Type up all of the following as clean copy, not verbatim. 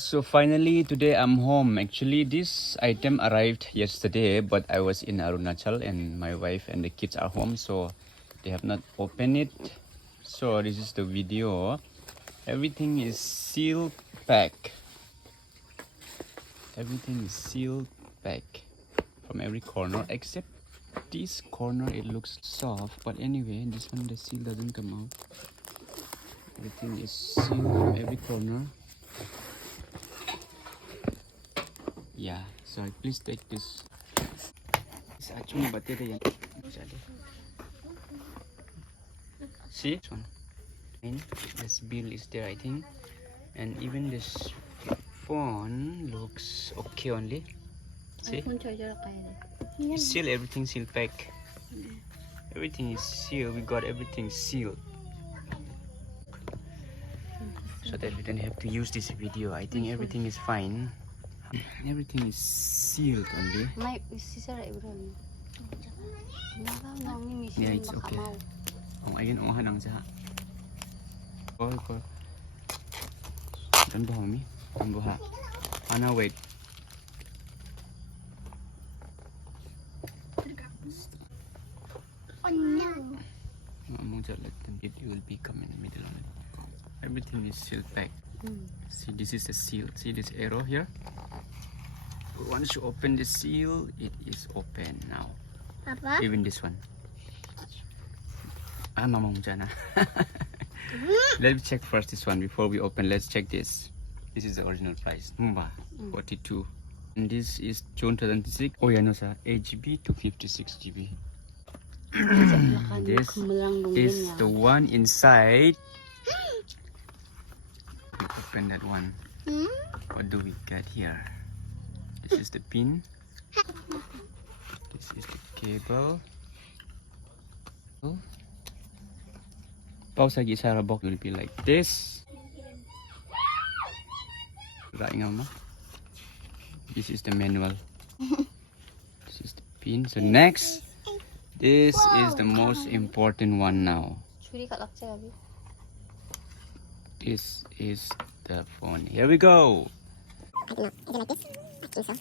So finally today I'm home. Actually this item arrived yesterday, but I was in Arunachal and my wife and the kids are home, so they have not opened it. So this is the video. Everything is sealed pack. Everything is sealed pack from every corner except this corner. It looks soft, but anyway this one the seal doesn't come out. Everything is sealed from every corner. Yeah, so please take this. See this one. And this bill is there, I think, and even this phone looks okay only. See, it's sealed. Everything sealed pack. Everything is sealed. We got everything sealed, so that we don't have to use this video. I think everything is fine. Everything is sealed only. Yeah, it's okay. Ayun, hanang sa. Call. Don't buha me. Don't buha. Anna, wait. Oh no. It will be come in the middle of it. Everything is sealed back. See, this is the seal. See this arrow here? Once you open the seal, it is open now. Papa? Even this one. Mama Jana. Let's check first this one before we open. Let's check this. This is the original price. 42. And this is June 2026. Oh yeah, no sir. 8 GB to 56 GB. This is the one inside. We open that one. What do we get here? This is the pin. This is the cable. Pause lagi Sarah box will be like this. Right now, this is the manual. This is the pin. So next, this is the most important one now. This is the phone. Here we go. Is it like this? I think so.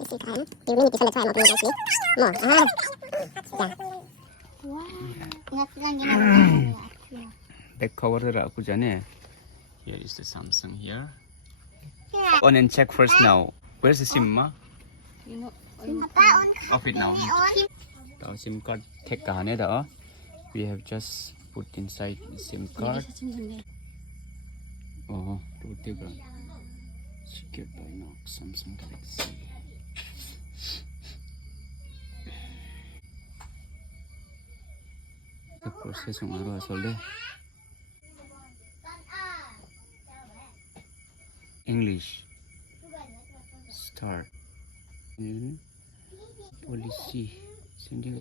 You see, Kyle? You really need to send it to him nicely. More. Yeah. Wow. Back cover the aku jane. Here is the Samsung here. On and check first now. Where's the SIM, ma? Off it now. The SIM card take kahane da. We have just put inside the SIM card. Oh, secured by now. Samsung Galaxy. The process ng araw solde. English. Start. Policy. Sending.